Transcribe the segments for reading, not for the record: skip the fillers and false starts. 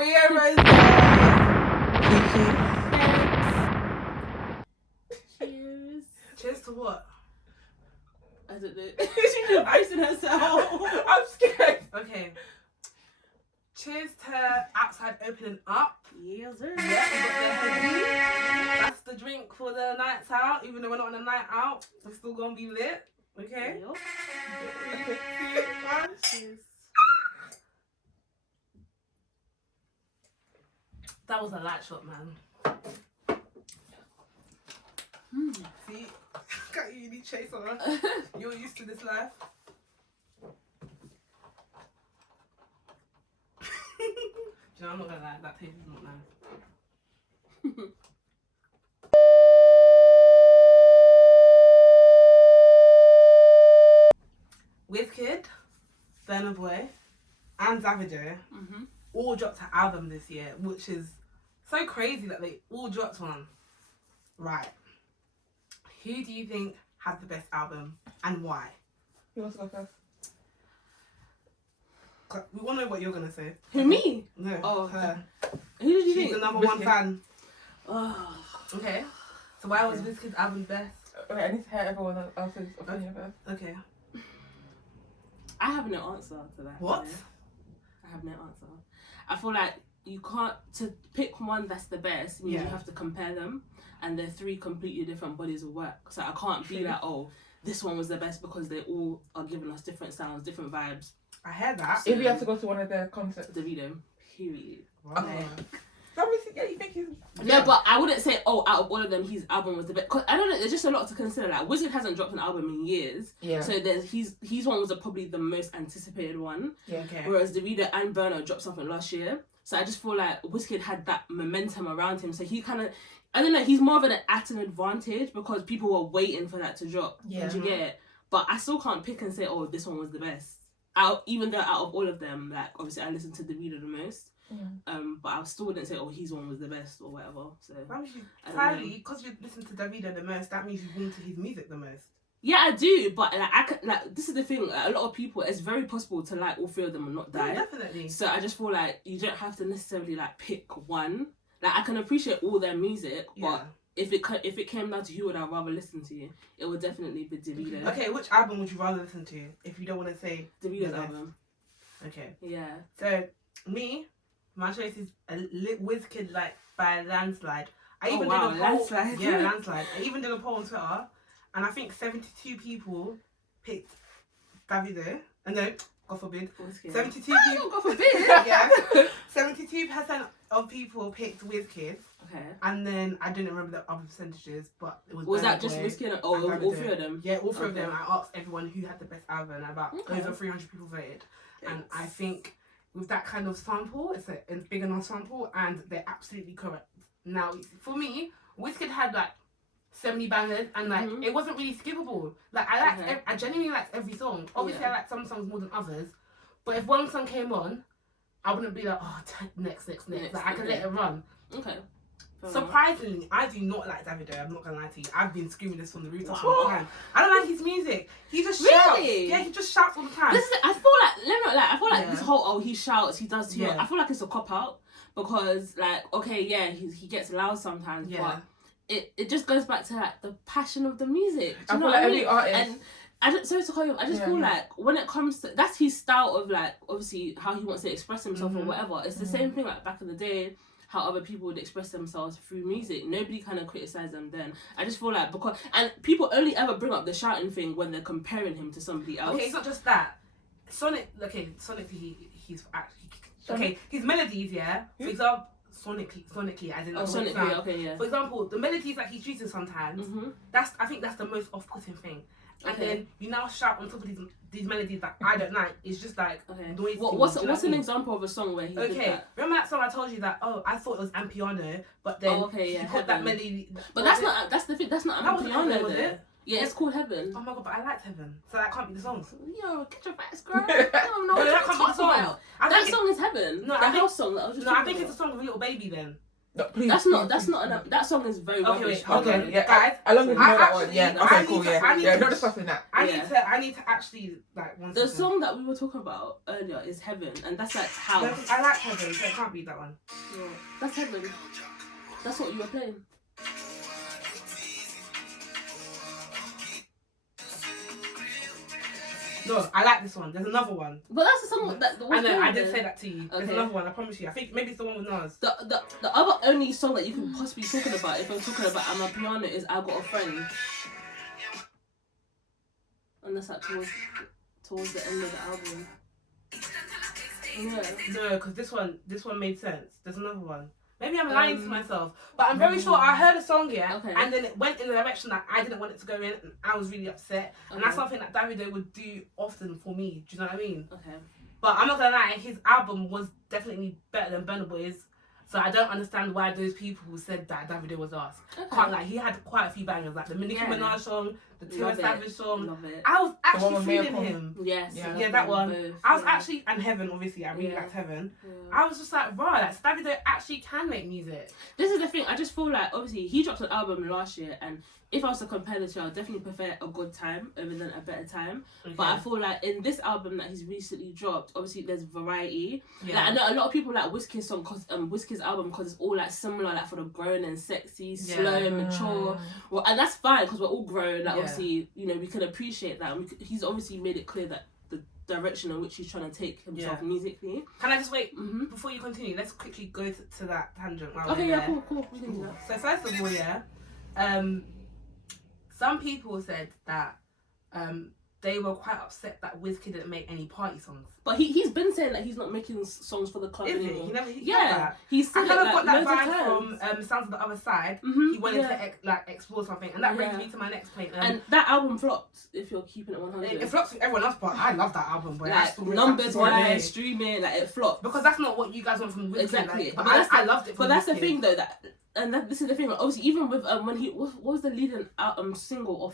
Ria Rozay. Cheers. Cheers to what? I don't know. She's embarrassing herself. I'm scared. Okay. Cheers to outside opening up. Yes, sir. Yeah, we got the hoodie. That's the drink for the nights out. Even though we're not on a night out, we're still gonna be lit. Okay. Yep. Cheers. That was a light shot, man. See, can't you need chaser? You're used to this life. Do you know, I'm not gonna lie, that taste is not nice. Wizkid, Burna Boy, and Davido all dropped an album this year, which is so crazy that they all dropped one. Right. Who do you think had the best album and why? Who wants to go first? We want to know what you're gonna say. Who, me? No. Oh, her. Who did you She's think? the number one Wizkid. fan. Oh. Okay. So why was Wizkid's album best? Wait, I need to hear everyone else's opinion first. Okay. I have no answer to that. What? Yeah. I have no answer. I feel like you can't, to pick one that's the best, means you have to compare them, and they're three completely different bodies of work. So I can't be like, oh, this one was the best because they all are giving us different sounds, different vibes. I heard that. If you have to go to one of their concerts. Davido, period. Wow. Okay. Obviously, yeah, you think he's... Yeah, but I wouldn't say, oh, out of all of them, his album was the best. Cause I don't know, there's just a lot to consider. Like, Wizkid hasn't dropped an album in years. Yeah. So his one was probably the most anticipated one. Yeah. Okay. Whereas Davido and Burna dropped something last year. So I just feel like Wizkid had that momentum around him. So he kind of, I don't know, he's more of at an advantage because people were waiting for that to drop. Yeah. Did you get it? But I still can't pick and say, oh, this one was the best. Even though out of all of them, like, obviously I listened to Davido the most. But I still wouldn't say, oh, his one was the best or whatever. So Sadly, because you listen to Davido the most, that means you've been to his music the most. Yeah, I do, but like this is the thing. Like, a lot of people, it's very possible to like all three of them and not die. Yeah, definitely. So I just feel like you don't have to necessarily like pick one. Like, I can appreciate all their music, but if it came down to who would I rather listen to, it would definitely be Davido. Okay, which album would you rather listen to if you don't want to say Davido's album. Okay. Yeah. So me, my choice is Wizkid, like by landslide. I even did a poll. Landslide. Yeah, landslide. I even did a poll on Twitter, and I think 72 people picked Davido. And no, God forbid. 72 people. God forbid. Yeah. 72% of people picked Wizkid. Okay. And then I didn't remember the other percentages, but it was. Was Burna that just Boy Wizkid? Oh, all three of them. Yeah, all three of them. I asked everyone who had the best album, and about over 300 people voted. And I think with that kind of sample, it's a big enough sample, and they're absolutely correct. Now, for me, Wizkid had like 70 bangers, and like it wasn't really skippable. Like I genuinely liked every song. Obviously, I like some songs more than others, but if one song came on, I wouldn't be like, oh, next. Like I could let it run. Okay. Surprisingly, I do not like Davido. I'm not gonna lie to you. I've been screaming this from the rooftops all the time. I don't like his music. He just shouts. Yeah, he just shouts all the time. I feel like this whole he shouts, he does too much. I feel like it's a cop out because like he gets loud sometimes, but it just goes back to like the passion of the music. I feel like every artist. And I just feel like when it comes to that's his style of like obviously how he wants to express himself or whatever. It's the same thing like back in the day. How other people would express themselves through music. Nobody kind of criticised them then. I just feel like and people only ever bring up the shouting thing when they're comparing him to somebody else. Okay, it's not just that. Sonically, he's actually okay. His melodies, for example, sonically, as in sonically, okay, yeah. For example, the melodies that he's using sometimes, I think that's the most off-putting thing. And then you now shout on top of these melodies that I don't like. It's just like noisy. What's an example of a song where he did that? Remember that song I told you that I thought it was Ampiano, but then he put that melody. But that's the thing. That's not Ampiano, was it? Yeah, it's called Heaven. Oh my god, but I liked Heaven, so that can't be the song. Yo, get your facts, girl. I don't know what you're talking about. That song is Heaven. No, the house song that I was just I think it's a song with Little Baby then. No, please, That's please, not please. that song is very Okay, rubbish. wait, okay. Okay, yeah, Guys, as long as you know I that one, actually- yeah. I Okay, need cool, to- yeah. I need Yeah, to- not discussing that. I Yeah. need to actually like one The second. song that we were talking about earlier is Heaven, and that's like how. No, I like Heaven, so it can't be that one. Yeah, that's Heaven. That's what you were playing. No, I like this one. There's another one. But that's the song that. I know, I did say that to you. There's Okay. another one, I promise you. I think maybe it's the one with Nas. The other only song that you could possibly be talking about, if I'm talking about Amapiano, is I Got a Friend. And that's like towards the end of the album. Yeah. No, because this one made sense. There's another one. Maybe I'm lying to myself, but I'm very sure I heard a song here, Okay. and then it went in a direction that I didn't want it to go in, and I was really upset. And that's something that Davido would do often for me. Do you know what I mean? Okay. But I'm not gonna lie, his album was definitely better than Burna Boy's. So I don't understand why those people said that Davido was ass. Okay. Can't lie, he had quite a few bangers, like the Nicki Yeah. Minaj song, the Tiwa Love it. Savage song. Love it. I was one actually with Mia feeling Cole. him. Yes. Yeah. Yeah, that one. Both, I was yeah. actually, and Heaven, obviously, I really Yeah. liked Heaven. Yeah. I was just like, bro, like Davido actually can make music. This is the thing. I just feel like obviously he dropped an album last year, and if I was to compare the two, I would definitely prefer A Good Time over than A Better Time. Okay. But I feel like in this album that he's recently dropped, obviously there's variety. yeah. Like I know a lot of people like Wizkid's song, Wizkid's album, because it's all like similar, like for the grown and sexy, slow, mature. Well, and that's fine because we're all grown. Like Yeah. obviously, you know, we can appreciate that. He's obviously made it clear that the direction in which he's trying to take himself musically. Can I just wait Mm-hmm. before you continue? Let's quickly go to that tangent. While Okay, we're yeah, there. cool. We can do that. So first of all, yeah, some people said that they were quite upset that Wizkid didn't make any party songs. But he's been saying that he's not making songs for the club Is it? anymore. He never. He said Yeah, that. he said I kind of it, got like, that loads of vibe times. from Sounds of the Other Side. Mhm, He wanted yeah. to explore something, and that brings Yeah. me to my next point. And that album flopped. If you're keeping it 100, it flops with everyone else, but I love that album. But like numbers wise, streaming, like it flopped. because that's not what you guys want from Wizkid. Exactly. Like, But but that's I loved it. But From that's the Wizkid. thing though, this is the thing. Like, obviously, even with when he what was the leading single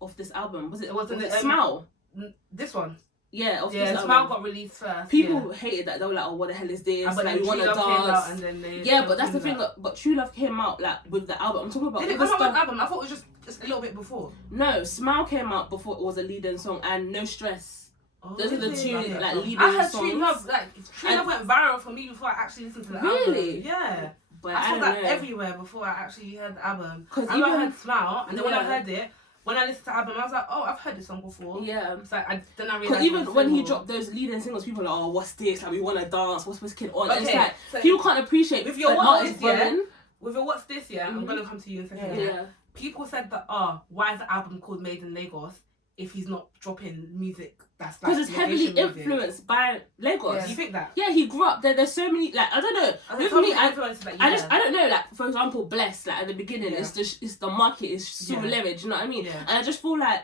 of this album? Was it Wasn't it, Smile? This one. Yeah, of Yeah, this Smile album. got released first. People hated that. They were like, "Oh, what the hell is this? but Like, we want to dance." and then they Yeah, but that's the thing. But True Love came out like with the album. I'm talking about Did it all the come out with stuff. an album? I thought it was just a little bit before. No, Smile came out before it was a leading song, and No Stress. Oh, Those are the is two it? like leading I heard songs. True Love, True Love went viral for me before I actually listened to the Really? album. Yeah. But I saw don't that know. everywhere before I actually heard the album. 'Cause I even- heard Smile, and then when I Yeah. heard it, when I listened to the album, I was like, oh, I've heard this song before. Yeah. So then I realized. Because even it was when he single. dropped those leading singles, people were like, "Oh, what's this? Like, we want to dance. What's Wizkid on?" And it's Okay, like so people can't appreciate with your an what artist is, yeah? running. with a What's This, yeah, I'm Mhm. gonna come to you in a second. Yeah. Yeah. People said that, why is the album called Made in Lagos if he's not dropping music that's like Because it's heavily location music? influenced by Lagos. Do you think that? Yeah, he grew up there. There's so many, like, I don't know. I With think me, I influences that, I don't know, like, for example, Blessed, like, at the beginning, Yeah. it's the market is so Yeah. leveraged, you know what I mean? Yeah. And I just feel like,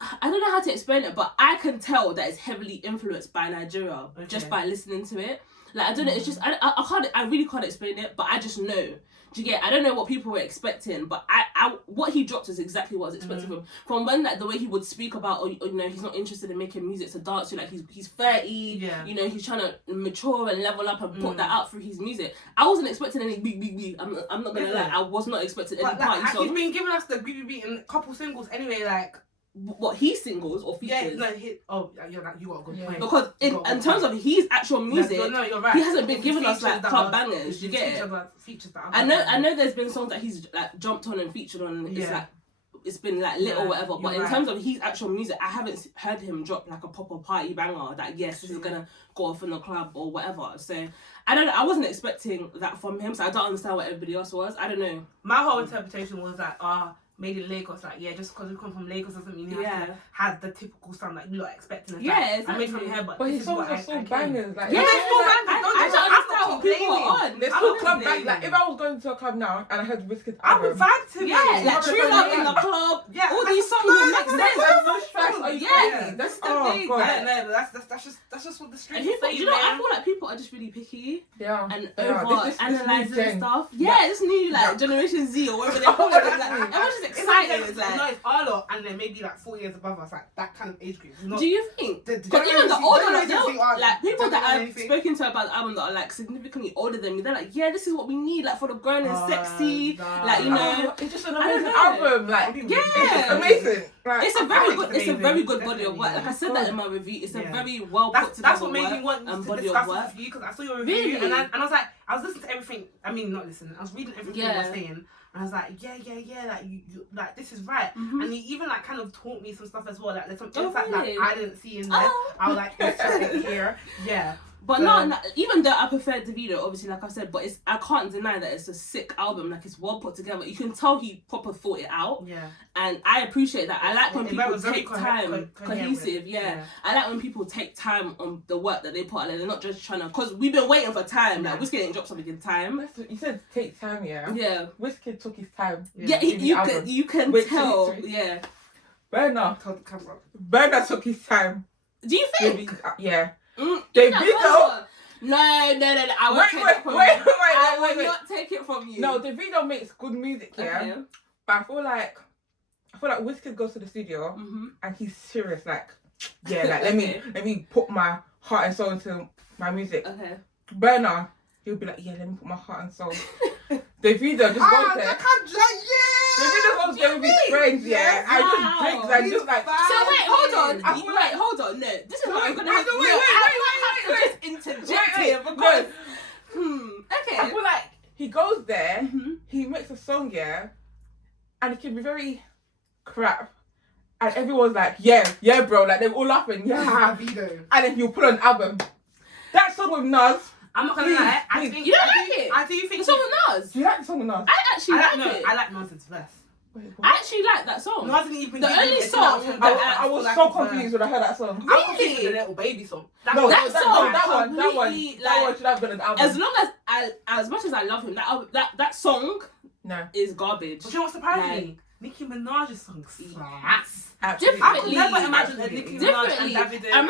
I don't know how to explain it, but I can tell that it's heavily influenced by Nigeria just by listening to it. Like, I don't know, it's just, I really can't explain it, but I just know. Do you get? I don't know what people were expecting, but what he dropped is exactly what I was expecting from when, like, the way he would speak about, or, you know, he's not interested in making music to dance to, like, he's 30, you know, he's trying to mature and level up and put that out through his music. I wasn't expecting any beat. I'm not gonna lie, I was not expecting any But party like, songs. he's been giving us the beat and a couple singles anyway, like. What, he singles or features? Yeah, no, you got a good point. Because in terms of his actual music, you're right. he hasn't been It's giving us, like, features that club are- bangers, it's you get it? Features that I know there's been songs that he's, like, jumped on and featured on, and it's Yeah. like, it's been, like, lit or whatever, but you're in right. terms of his actual music, I haven't heard him drop, like, a proper party banger that, yes, this is gonna go off in the club or whatever. So I don't know, I wasn't expecting that from him, so I don't understand what everybody else was. I don't know. My whole interpretation was that Made in Lagos, like, yeah, just because we come from Lagos doesn't mean you have to have the typical sound that you're expecting. It's Yeah, like, exactly. I made from here, but But this his is songs what are so I bangers. Like, Yeah, if they're so I- bangers. I Don't don't I'm understand not what people complaining. are on. They're I'm so not club complaining. bang. Like, if I was going to a club now and I heard Wizkid I would album, vibe to Yeah, it. like, True Love in the club, Yeah, all that's these songs so will bad. make That's sense. no stress. Are you Yeah, crazy? that's the Oh, thing. God. Like, No, but that's just what the and streets people, say, you know, I man. feel like people are just really picky Yeah. and Yeah. over This analysing new gen. stuff. Yeah, this new, like, Generation Z or whatever they call it. Like, everyone's just It's excited. It's like, no, it's our lot, and then maybe like 4 years above us, like that kind of age group. Not, do you think? The Because even the older, Generation Z are- like, people don't that know I've anything. spoken to about the album that are, like, significantly older than me, they're like, yeah, this is what what we need, like for the grown and sexy, like you know. It's just an amazing album, like it's amazing. Right. It's a very good body of work. Like I said that in my review, it's a very well put together. That's what made me want to discuss it with you, because I saw your review and I was like, I was listening to everything. I mean, not listening. I was reading everything you were saying. And I was like, yeah, like you like this is right. And you even like kind of taught me some stuff as well. Like there's some insight that I didn't see in there. I was like, insert it here. Yeah. But no, even though I prefer Davido, obviously, like I said, but I can't deny that it's a sick album. Like, it's well put together. You can tell he proper thought it out. Yeah. And I appreciate that. I like when people take time. Cohesive, yeah. I like when people take time on the work that they put out. Like, they're not just trying to... Because we've been waiting for time. Like, Wizkid didn't drop something in time. You said take time, yeah? Yeah. Wizkid took his time. Yeah, you can tell. Yeah. Burna took his time. Do you think? Yeah. Davido. No. I won't take it from you. I will not take it from you. No, Davido makes good music, yeah. Okay. But I feel like Wizkid goes to the studio and he's serious, like, yeah, like let me put my heart and soul into my music. Okay. Burna, he'll be like, yeah, let me put my heart and soul. Davido just goes there. Davido goes there with his friends, yeah. I just drinks and just like. So wait, hold on. No, this is what I'm gonna have to do. I might have to just interject here because. Okay. I feel like he goes there, he makes a song, yeah, and it can be very crap, and everyone's like, yeah, bro, like they're all laughing, yeah. And then he'll put on an album. That song with Nas. I'm not gonna lie. I think you don't like it. I do think the song with Nas. Do you like the song with Nas? I actually like it. I like Nas's verse. I actually like that song. Nas didn't even. The only song I was so confused when I heard that song. I was confused with the Little Baby song. That one should have been an album. As long as much as I love him, that song is garbage. But you know what surprised me? Nicki Minaj's song slaps. Differently. I could never imagine a Nicki Minaj and Davido. I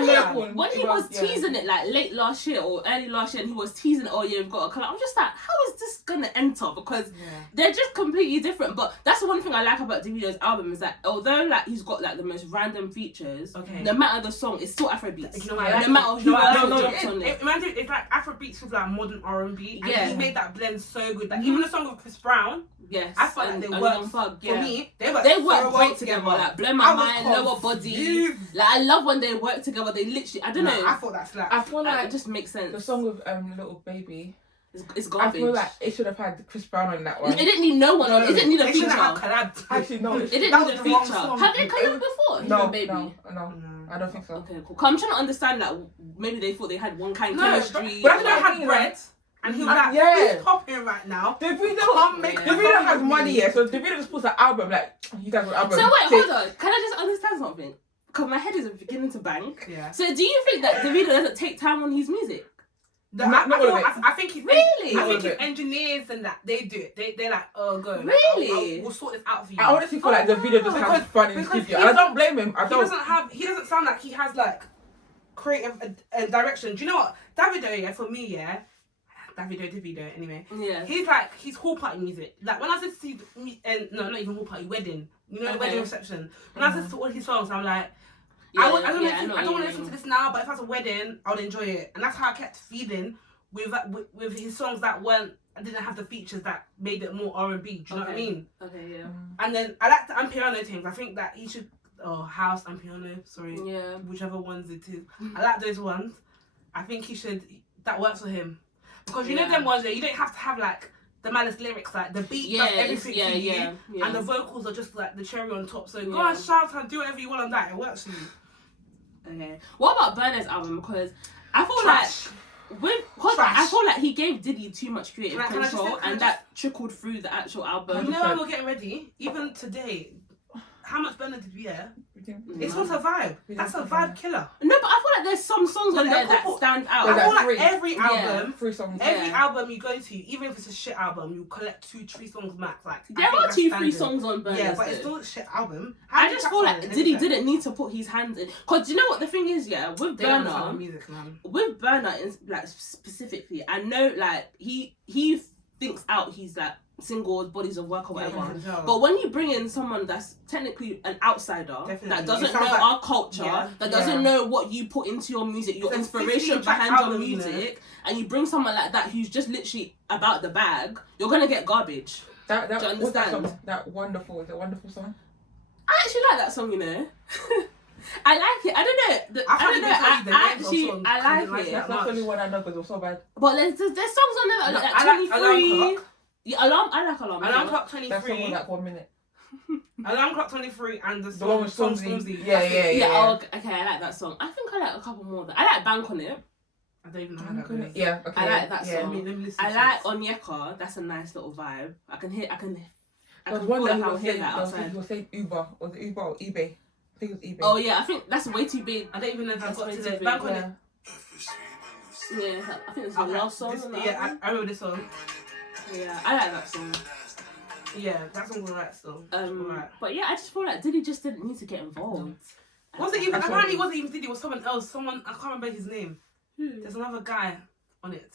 remember when he was teasing it like late last year or early last year, and he was teasing, oh yeah, we've got a collab. I'm just like, how is this gonna enter? Because they're just completely different. But that's the one thing I like about Davido's album is that although like he's got like the most random features, no matter the song, it's still Afrobeats. No matter who drops on it. Imagine it's like Afrobeats with like modern R&B, and he made that blend so good. Like even the song with Chris Brown. Yes, I felt like they worked for me. They work great together. Like Blow My Mind, Lower Body. Like I love when they work together. They literally, I don't know. I thought that slapped. I feel like it just makes sense. The song with Little Baby. It's garbage. I feel like it should have had Chris Brown on that one. It didn't need no one on. It didn't need a feature. Actually, no. It didn't need a feature. Have they collabed before? No, Baby? No. I don't think so. Okay, cool. I'm trying to understand that maybe they thought they had one kind of chemistry. But I had bread. And he was like, who's popping right now? Davido has money, so Davido just puts an album, like, you guys want an album. So wait, hold on. Can I just understand something? Because my head is beginning to bang. Yeah. So do you think that Davido doesn't take time on his music? I think he's really. I think his engineers and that they do it. They're like, oh, go. Really? We'll sort this out for you. I honestly feel like Davido just has fun in the studio. I don't blame him. He doesn't sound like he has like creative direction. Do you know what? Davido, for me, Davido, anyway. Yeah. He's hall party music. Like when I said to see, not even hall party, wedding. You know, wedding reception. When I said to all his songs, I'm like, I don't want to listen to this now, but if I was a wedding, I would enjoy it. And that's how I kept feeling with his songs that didn't have the features that made it more R&B. Do you know what I mean? Okay, yeah. And then I like the Ampiano things. I think that he should, house Ampiano, sorry. Yeah. Whichever ones it is. I like those ones. I think he should, that works for him. Because you know them ones there, you don't have to have like the malice lyrics, like the beat does everything for you, and the vocals are just like the cherry on top. So go and shout and do whatever you want on that. It works for you. Okay. What about Burna's album? Because I feel like he gave Diddy too much creative control, and that trickled through the actual album. You know when we're getting ready, even today, how much Burna did we hear? It's not a vibe. That's a vibe killer. No, but I feel like there's some songs on there that stand out. I feel like every album, 3 songs. Every album you go to, even if it's a shit album, you collect 2-3 songs max. Like there are 2-3 songs on Burna. Yeah, but it's still a shit album. I just feel like Diddy didn't need to put his hands in. Cause you know what the thing is, with Burna, like specifically, I know like he thinks out his like singles, bodies of work or whatever. Yeah, but when you bring in someone that's technically an outsider, that doesn't know like, our culture, that doesn't know what you put into your music, your inspiration behind your music, and you bring someone like that who's just literally about the bag, you're gonna get garbage. Do you understand? What's that song? That Wonderful is a wonderful song. I actually like that song, you know. I like it. I don't know. I like it. That's not the only one I know because it was so bad. But there's songs on there like 23. Yeah, Alarm. I like Alarm. Alarm Clock 23. That song was like 1 minute. Alarm Clock 23 and the one with Stormzy. Yeah. Oh, okay, I like that song. I think I like a couple more. I like Bank on It. I don't even know how that is. Yeah, okay. I like that song. I like Onyeka. That's a nice little vibe. I can hear that outside. He was saying Uber. Was it Uber or eBay? I think it was eBay. Oh yeah, I think that's way too big. I don't even know if I got to the Bank on it. Yeah, I think it's the last song. I remember this song. Yeah, I like that song. Yeah, that song was alright still. But yeah, I just feel like Diddy just didn't need to get involved. Apparently it wasn't even Diddy, it was someone else. I can't remember his name. There's another guy on it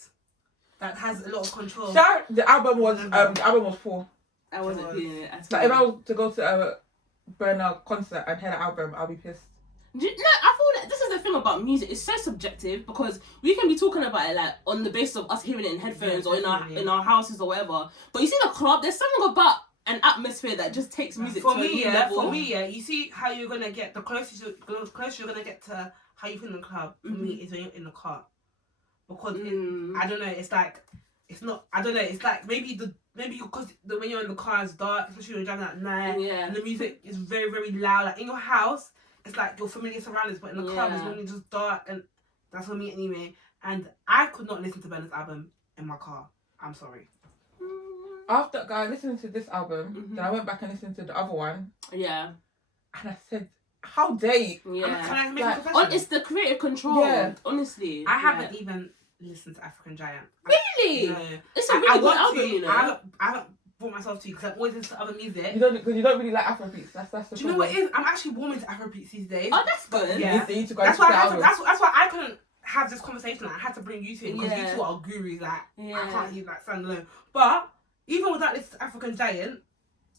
that has a lot of control. The album was poor. I wasn't feeling it at all. Like if I was to go to a Burna concert and hear the album, I'll be pissed. No, I feel like this is the thing about music. It's so subjective because we can be talking about it like on the basis of us hearing it in headphones or in our houses or whatever. But you see the club, there's something about an atmosphere that just takes music to a new level. For me, you see how you're gonna get the closest you're gonna get to how you feel in the club. For me, is when you're in the car, because I don't know. It's like it's not. I don't know. It's like maybe because when you're in the car it's dark, especially when you're driving at night, and the music is very very loud. Like in your house, it's like your familiar surroundings, but in the club it's normally just dark, and that's for me anyway. And I could not listen to Burna's album in my car. I'm sorry. After listening to this album, then I went back and listened to the other one. Yeah. And I said, how dare you? Yeah. Can I make a confession? It's the creative control. Yeah. Honestly. I haven't even listened to African Giant. Really? No. It's a really good album, you know. I haven't brought myself to because I'm always listening to other music. Because you don't really like Afrobeats. That's the Do you know what it is? I'm actually warming to Afrobeats these days. Oh, that's good. Yeah. That's why I couldn't have this conversation. I had to bring you to it because you two are gurus. Like I can't even stand alone. But even without this African Giant,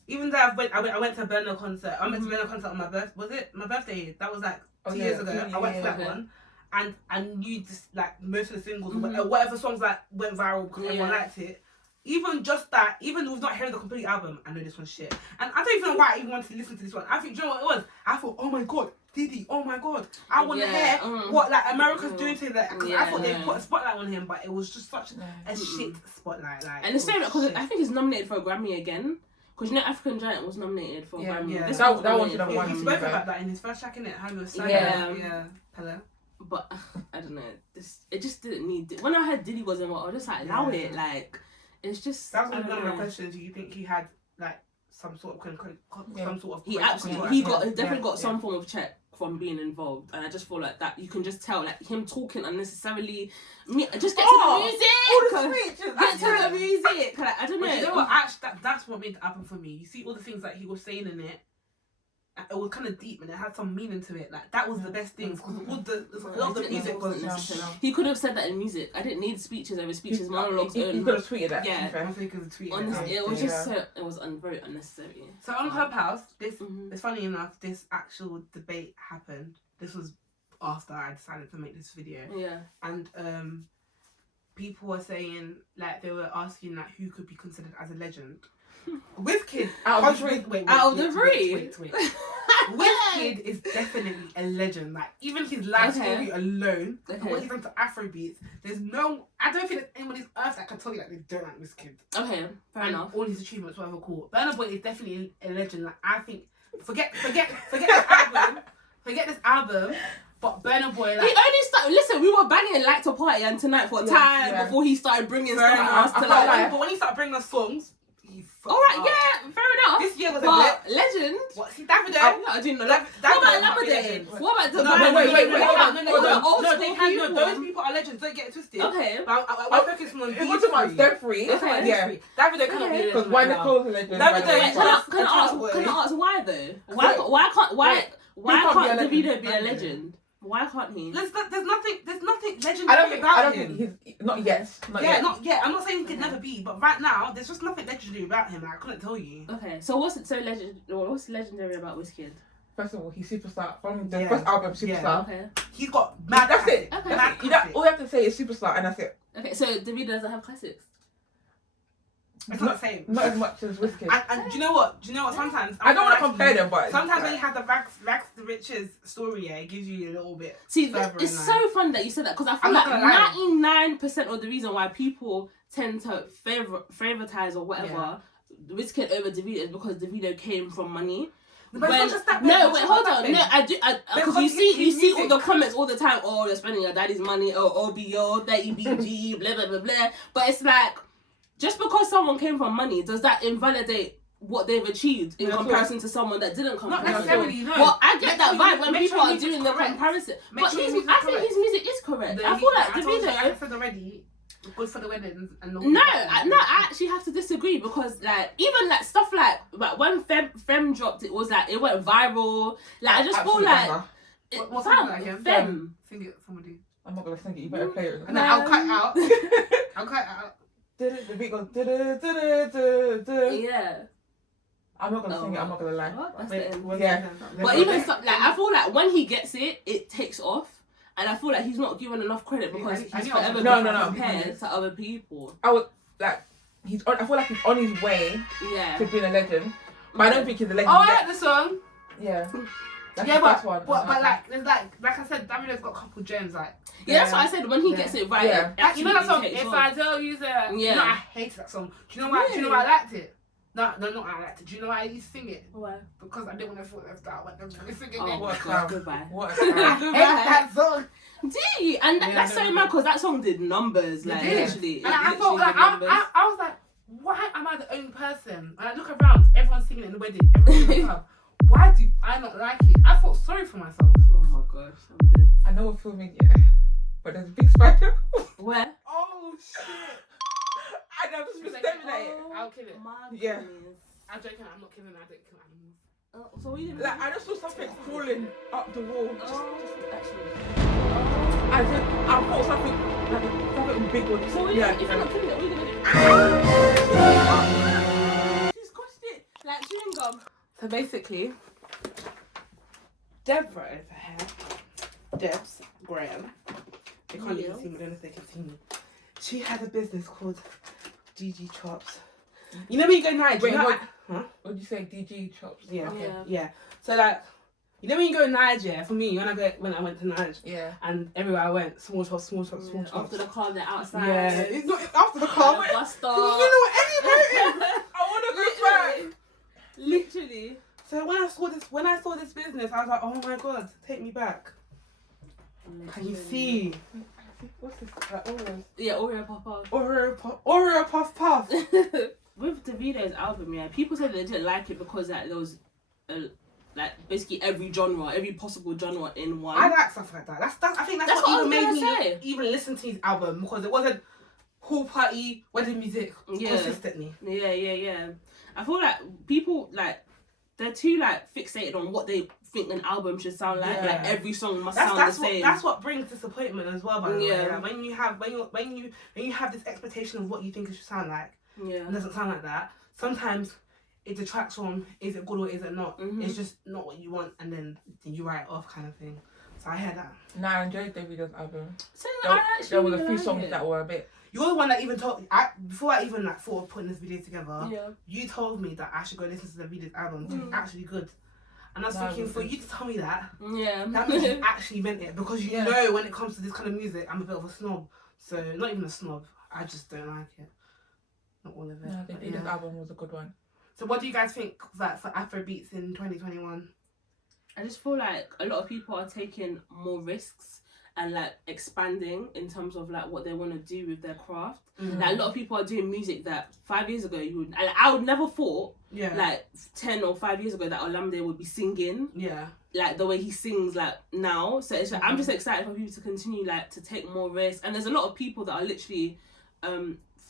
even though I went to a Burna concert. I went to a Burna concert on my birthday. Was it my birthday? That was like 2 years ago. I went to that one. And I knew just like most of the singles, whatever songs that went viral because everyone liked it. Even just that, even with not hearing the complete album, I know this one's shit. And I don't even know why I even wanted to listen to this one. I think, do you know what it was? I thought, oh my god, Diddy, oh my god. I want to hear what like America's doing to that. Because I thought they put a spotlight on him, but it was just such a shit spotlight. Like, and it's fair because I think he's nominated for a Grammy again. Because you know African Giant was nominated for a Grammy. Yeah. That one should have won. He spoke about that in his first track, innit? How he was saying Pella. But I don't know. It just didn't need. When I heard Diddy was involved, I was just like, allow it. Like, it's just. That was one of my questions. Do you think he had like some sort of? He definitely got some form of check from being involved, and I just feel like that you can just tell like him talking unnecessarily. Just get to the music. All the speeches. Get to the music. Like, I don't know. But you know what? Actually, that's what made it happen for me. You see all the things that he was saying in it. It was kind of deep and it had some meaning to it. Like that was the best thing because a lot of the music wasn't necessary. He could have said that in music. I didn't need speeches over speeches, monologues. He could have tweeted that. Yeah, I think he could have tweeted. Honestly, it was just it was very unnecessary. So on Clubhouse, it's funny enough. This actual debate happened. This was after I decided to make this video. Yeah, and people were saying like they were asking like who could be considered as a legend. Wizkid out of the three. Wizkid is definitely a legend. Like even his life story alone, and what he's done to Afrobeats. I don't think there's anyone on this earth that can tell you that they don't like Wizkid. Okay, fair enough. All his achievements, whatever cool. Burna Boy is definitely a legend. Like I think, forget this album. Forget this album. But Burna Boy, like... He only started... Listen, we were banging Like to Party and Tonight for time before he started bringing stuff for us to like... But when he started bringing us songs, he fucked Alright, up. yeah, fair enough. This year was a legend. What? See, Davido? I didn't know that. What about Labrador? What about the... No, those people are legends. Don't get it twisted. Okay. But I'm focusing on these three. About them three. Yeah. Davido cannot be a legend. Because why Nicole's a legend? Can I ask why though? Why can't Davido be a legend? Why can't he? There's nothing legendary about him. He's not yet. Not yet. I'm not saying he could never be, but right now there's just nothing legendary about him. Like, I couldn't tell you. Okay, so what's legendary about Wizkid? First of all, he's superstar from the first album, Superstar. Yeah. Okay. He's got mad. That's it. Okay. That's it. All you have to say is Superstar, and that's it. Okay, so Davido doesn't have classics. It's not the same. Not as much as Wizkid. And do you know what? Sometimes I don't want to compare them, but sometimes when you have the rags to riches story, it gives you a little bit. See, it's so fun that you said that, because I feel like 99% of the reason why people tend to favoritize or whatever Wizkid over Davido is because Davido came from money. But it's not just that. No, wait, hold on. No, I do. Because you see all the comments all the time. Oh, you're spending your daddy's money. Oh, OBO, 30 BG, blah blah blah blah. But it's like, just because someone came from money, does that invalidate what they've achieved in comparison to someone that didn't come from money? Not necessarily, no. Well, I get that vibe when people are doing the comparison. But I think his music is correct. I feel like Davido. I said already. Good for the weddings and all. No, I actually have to disagree, because like even like stuff like when Fem dropped, it was like it went viral. Like I just feel like what's that again? Fem. Sing it, somebody. I'm not gonna sing it. You better play it. And then I'll cut it out. I'll cut it out. The beat goes. Yeah. I'm not gonna sing it. I'm not gonna lie. That's the end. Yeah. But even stuff like, I feel like when he gets it, it takes off. And I feel like he's not given enough credit because he's forever compared to other people. I would like I feel like he's on his way to being a legend, but I don't think he's a legend. Oh, yet. I like the song. Yeah. That's the first but one. But like there's like I said, Davido's got a couple gems like. Yeah, that's what I said. When he gets it right, like, you know that song. If I tell you that, you know I hated that song. Do you know why? Do you know why I liked it? No, not I liked it. Do you know why I used to sing it? Why? Because I didn't want to feel left out. I wanted to sing it. Oh, what goodbye. What? I hate that song. Do you? And that's so mad, because that song did numbers. Like literally. And I thought like I was like, why am I the only person? And I look around, everyone's singing it in the wedding. Everyone's in the club. Why do I not like it? I felt sorry for myself. Oh my gosh, I'm dead. I know we're filming, but there's a big spider. Where? Oh shit! I know, just been staring at it. I'll kill it. Yeah. I'm joking. I'm not killing it. I don't kill animals. So we didn't. Like I just saw something crawling up the wall. Actually. I thought something big was. So if you're not killing it, what are you gonna do? She squashed it like chewing gum. So basically, Deborah over here, Debsz Graham, they can't even see me, I don't know if they can see me. She has a business called JiJi Chops. You know when you go Niger? Wait, what did you say? DG Chops? Yeah, okay. Yeah. So like, you know when you go Niger, for me, when I went to Niger, and everywhere I went, small chops. After the car, they're outside. Yeah, it's not after the car. Bus stop. You know what anywhere is? I want to go back. Literally. So when I saw this business, I was like, oh my god, take me back. Can you see? What's this? Like Oreos? Yeah, Oreo Puff. Oreo Puff. With Davido's album, people said they didn't like it because like there was like basically every possible genre in one. I like stuff like that. I think that's what even made me even listen to his album, because it wasn't pool party wedding music consistently. Yeah. I feel like people like they're too like fixated on what they think an album should sound like. Like every song must sound the same. That's what brings disappointment as well. By the way, like when you have this expectation of what you think it should sound like, and it doesn't sound like that. Sometimes it detracts from is it good or is it not. It's just not what you want, and then you write it off, kind of thing. So I hear that. No, I enjoyed Davido's album. So there was a few songs that were a bit. You're the one that even told before I even like thought of putting this video together. You told me that I should go listen to the Davido's album. It's actually good. And I was thinking, for you to tell me that, that means you actually meant it, because you know when it comes to this kind of music, I'm a bit of a snob. So not even a snob, I just don't like it. Not all of it. No, Davido's album was a good one. So what do you guys think that for Afrobeats in 2021? I just feel like a lot of people are taking more risks and like expanding in terms of like what they want to do with their craft. Like a lot of people are doing music that 5 years ago I would never thought like 10 or 5 years ago that Olamide would be singing like the way he sings like now. So it's like, I'm just excited for people to continue like to take more risks, and there's a lot of people that are literally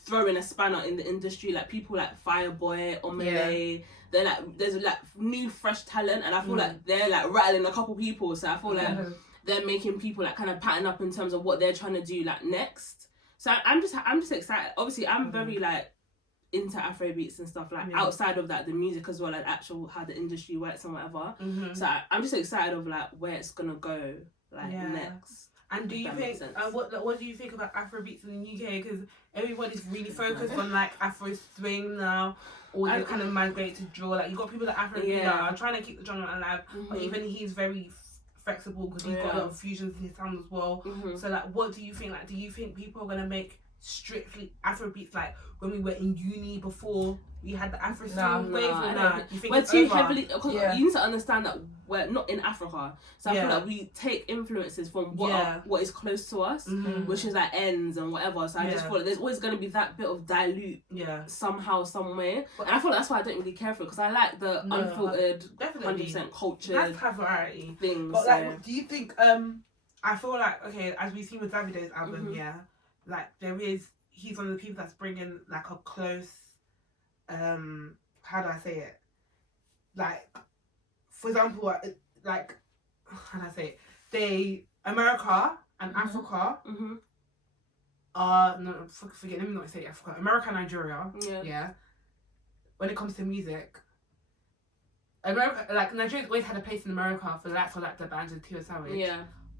throwing a spanner in the industry, like people like Fireboy or Malay. They're like, there's like new fresh talent, and I feel like they're like rattling a couple people. So I feel like they're making people like kind of pattern up in terms of what they're trying to do like next. So I'm just excited. Obviously, I'm very like into Afrobeats and stuff like outside of that, the music as well, and actual how the industry works and whatever. So I'm just excited of like where it's gonna go like next. And do you think what do you think about Afrobeats in the UK? Because everybody's really focused on like Afro swing now, or they kind of migrate to drill. Like you got people like Afrobeats that are trying to keep the genre alive, but even he's very flexible because he's got a lot of fusions in his sound as well. So like, what do you think? Like, do you think people are gonna make strictly Afrobeats like when we were in uni before we had the Afro swing wave? Or no? You think we're it's too over? heavily. You need to understand that we're not in Africa, so I feel like we take influences from what is close to us, which is like ends and whatever. So I just feel like there's always going to be that bit of dilute somehow, some way. And I feel like that's why I don't really care for it, because I like the unfiltered, 100% cultured that's variety things. But like, do you think I feel like, okay, as we've seen with Davido's album, like he's one of the people that's bringing like a close how do I say it, like for example, like how do I say it, America and Africa forget, let me not say Africa, America and Nigeria, when it comes to music, America, like Nigeria's always had a place in America for like the bands of Tio Savage,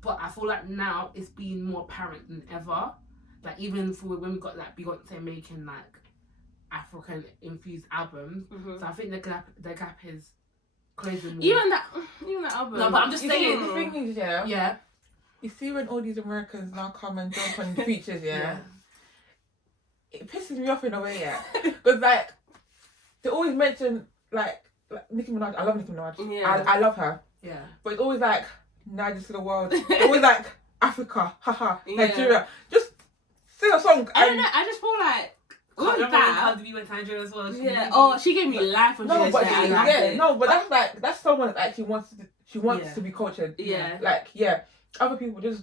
but I feel like now it's been more apparent than ever. Like even for when we got like Beyonce making like African infused albums, so I think the gap is closing. Even that album. No, but I'm just saying. The thing is, you see when all these Americans now come and jump on features, it pisses me off in a way, because like they always mention like Nicki Minaj. I love Nicki Minaj. I love her. But it's always like Niger to the world. Always like Africa, Nigeria. Just sing a song. I don't know. I just feel like. Cardi B went to Nigeria as well. She gave me life. When no, she but was that's someone that actually wants to be cultured. Like other people just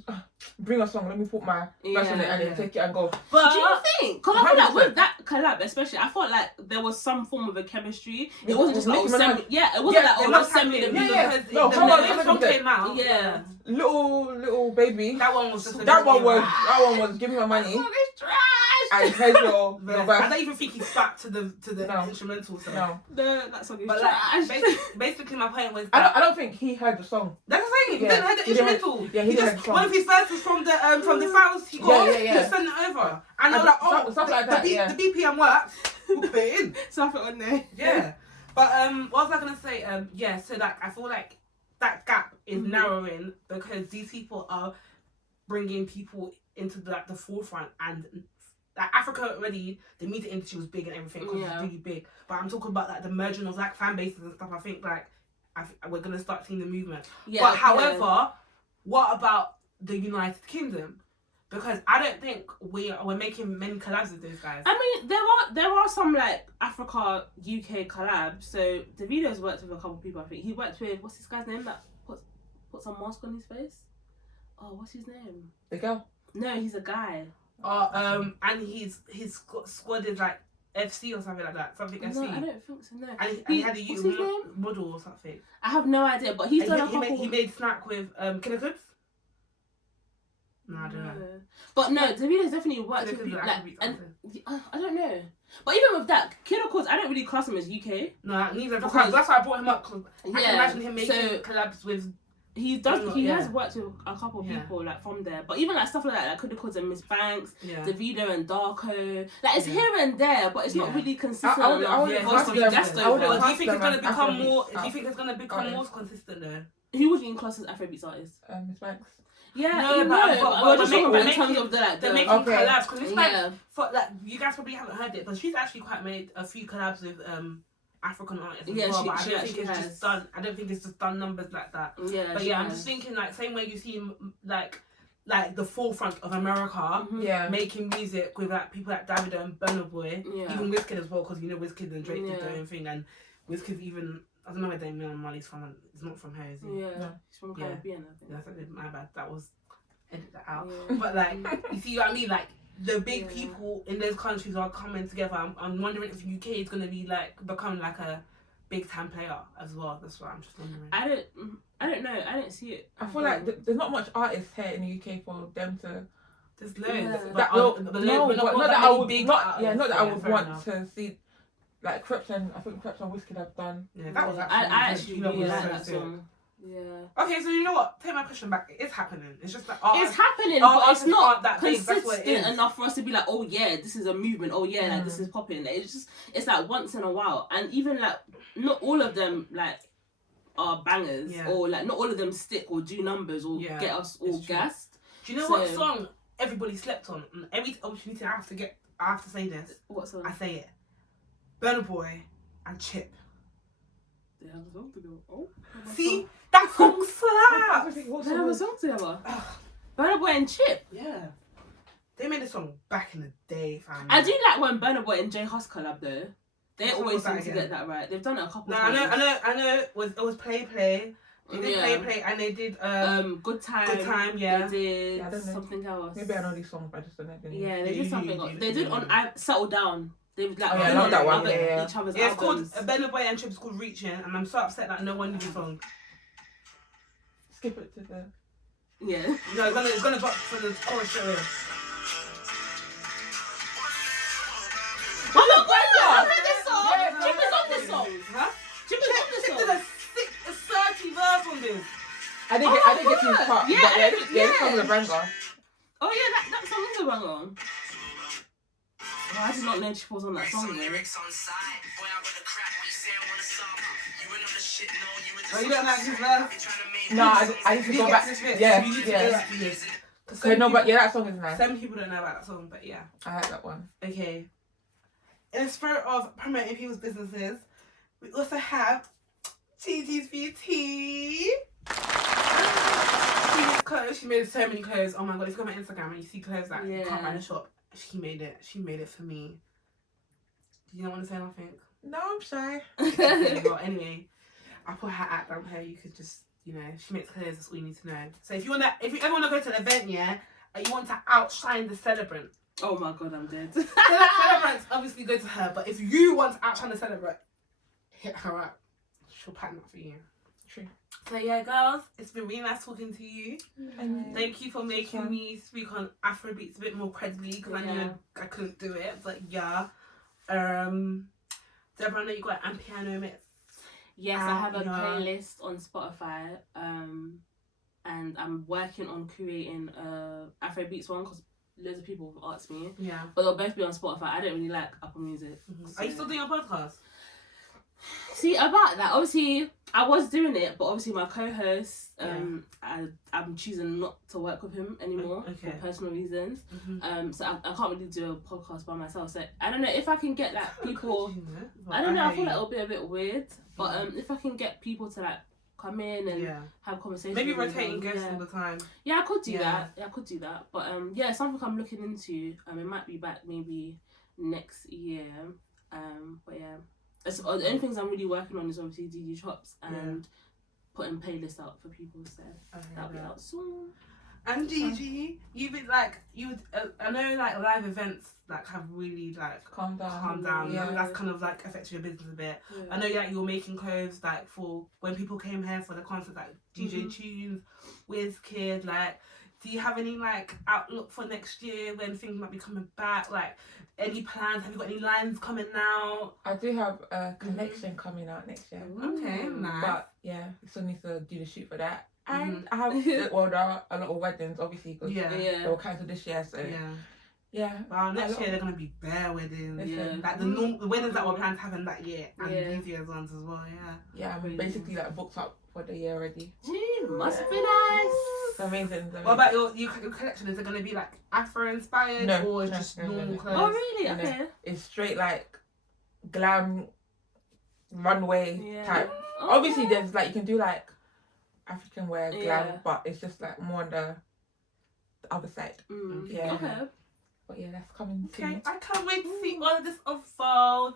bring a song. Let me put my verse on it and then take it and go. But do you think? Because I feel like with that collab, especially, I felt like there was some form of a chemistry. It wasn't just like it wasn't like let's send me the music. No, the song came out. Little baby. That one was just that one was give me my money. It's trash. And here's your verse. I don't even think he's back to the instrumental song. That song is but trash. Like, basically my point was I don't think he heard the song. That's the thing. He didn't hear the instrumental. He didn't heard the song. One of his verses from the files he got. He just sent it over. And I was like, stuff like that. The BPM works. We'll put it in. Stuff it on there. Yeah. But what was I gonna say? So like I feel like that gap is narrowing because these people are bringing people into the forefront, and like Africa already, the music industry was big and everything because it's really big. But I'm talking about like the merging of like fan bases and stuff. I think like we're gonna start seeing the movement. But however, what about the United Kingdom? Because I don't think we're making many collabs with those guys. I mean, there are some like Africa UK collabs. So Davido's worked with a couple of people. I think he worked with, what's this guy's name that put some mask on his face? Oh, what's his name? The girl? No, he's a guy. And his squad is like FC or something like that. Something FC. No, I don't think so. No. And he had a youth model or something. I have no idea, but he's done a couple. He made Snack with Killer Goods. No, I don't know. But no, Davido's definitely worked with people I don't know. But even with that, Kid of Course, I don't really class him as UK. No, neither. That's why I brought him up, because I can imagine him making collabs with. He has worked with a couple of people like from there, but even like stuff like that, like Kid of Course and Miss Banks, Davido and Darko, like it's here and there, but it's not really consistent enough. Do you think it's gonna become more? Do you think it's gonna become more consistent though? Who would you class as Afrobeats artists? Miss Banks. Yeah, but we're just talking in terms of they're making collabs, because Miss Banks, for like you guys probably haven't heard it, but she's actually quite made a few collabs with African artists as well. But I don't think it's just done numbers like that. But I'm just thinking like same way you see like the forefront of America making music with like people like Davido and Burna Boy, even Wizkid as well, because you know Wizkid and Drake did their own thing, and Wizkid even. I don't know where Damian Marley's from. It's not from her, is he? Yeah, no. He's from Caribbean, I think. That's my bad. That was edit that out. But like, you see what I mean? Like the big people in those countries are coming together. I'm wondering if UK is gonna be like become like a big time player as well. That's what I'm just wondering. I don't know. I don't see it. I feel like there's not much artists here in the UK for them to. There's loads. Yeah. But Not that I would want enough. to see. Like Crept and I think Crept and Wizkid have done. Yeah, that was I actually actually really like so that sick. song. Yeah. Okay, so you know what? Take my question back. It's happening. It's just that It's happening, our but it's artists not aren't that big, that's what it consistent is. enough for us to be like, oh yeah, this is a movement. Oh yeah, like this is popping. Like, it's like once in a while, and even like not all of them like are bangers, or like not all of them stick or do numbers or get us all gassed. Do you know what song everybody slept on? And every opportunity I have to say this. What song? I say it. Burna Boy and Chip. They have a song together. Oh, see, that song slaps. They have a song together. Burna Boy and Chip. Yeah, they made a song back in the day, fam. I do like when Burna Boy and J Hus collab though. They What always song seem was to that get that right. They've done it a couple No, times. I know. It was Play. They did Play, and they did Good Time. Good Time, yeah. They did I don't know. something else. Maybe I know these songs, but I just don't know them. Yeah, they did something else. They did on Settle Down. They would like I love that one. each other's Yeah, it's called albums. Burna Boy and Chip. It's called Reaching, and I'm so upset that no one knew the song. Skip it to the. Yeah. No, it's gonna go for the chorus straight away. Oh my god! I heard this song. Chip is on this song. Huh? Chip is on this Chip song. did a 30 verse on this. I didn't get to his part. Yeah, but yeah. this song was a banger. Oh yeah, that song is a banger. Oh, I did not know Chip was on that song. Oh, you don't like his verse? No, I need to go back. Yeah. Okay, no, but that song is nice. Some people don't know about that song, but yeah. I like that one. Okay. In the spirit of promoting people's businesses, we also have JiJi's Beauty. She makes clothes. She made so many clothes. Oh my god, if you go on my Instagram and you see clothes that you can't find in the shop, she made it. She made it for me. Do you not want to say nothing? No, I'm shy. Okay, well, anyway, I put her at down here. You could just, she makes clothes. That's all you need to know. So if you ever want to go to an event, and you want to outshine the celebrant. Oh my god, I'm dead. So the celebrants obviously go to her, but if you want to outshine the celebrant, hit her up. She'll pattern that for you. True. So yeah, girls, it's been really nice talking to you. Thank you for making me speak on Afrobeats a bit more credibly because I knew I couldn't do it. But yeah, Deborah, I know you got an piano mix. Yes, I have a playlist on Spotify, and I'm working on creating a Afrobeats one because loads of people have asked me. Yeah, but they'll both be on Spotify. I don't really like Apple Music. So. Are you still doing a podcast? See, about that, obviously, I was doing it, but obviously my co-host, I'm choosing not to work with him anymore for personal reasons. So I can't really do a podcast by myself. So I don't know if I can get like people. I don't know. I feel like it'll be a bit weird, but if I can get people to like come in and have conversations. Maybe rotating guests all the time. Yeah, I could do that. Yeah, I could do that. But something I'm looking into. It might be back maybe next year. But yeah. The only things I'm really working on is obviously DD Chops and putting playlists out for people, so that'll be out soon. And JiJi, you've been like I know like live events like have really like calm down. Yeah, that's kind of like affected your business a bit. Yeah. I know like you were making clothes like for when people came here for the concert, like DJ Tunes, Wizkid. Like, do you have any like outlook for next year when things might be coming back? Like, any plans? Have you got any lines coming out? I do have a collection coming out next year. Okay, nice. But yeah, we still need to do the shoot for that. And I have, there are a lot of weddings, obviously, because they were cancelled this year. So yeah. Wow, next year they're gonna be bare weddings. Like the weddings that were planned to happen that year, and these year's ones as well. Yeah, I'm basically like booked up for the year already. Gee, must be nice. It's amazing. What about your collection? Is it gonna be like Afro inspired or just normal clothes? Oh really? Okay. It's straight like glam runway type. Obviously, there's like you can do like African wear glam, but it's just like more on the other side. Okay. But yeah, that's coming soon. Okay, I can't wait to see all of this unfold.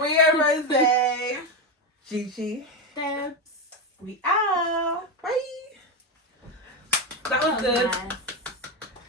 Ria Rozay, JiJi, Debsz, we out. Bye. That was good. Nice.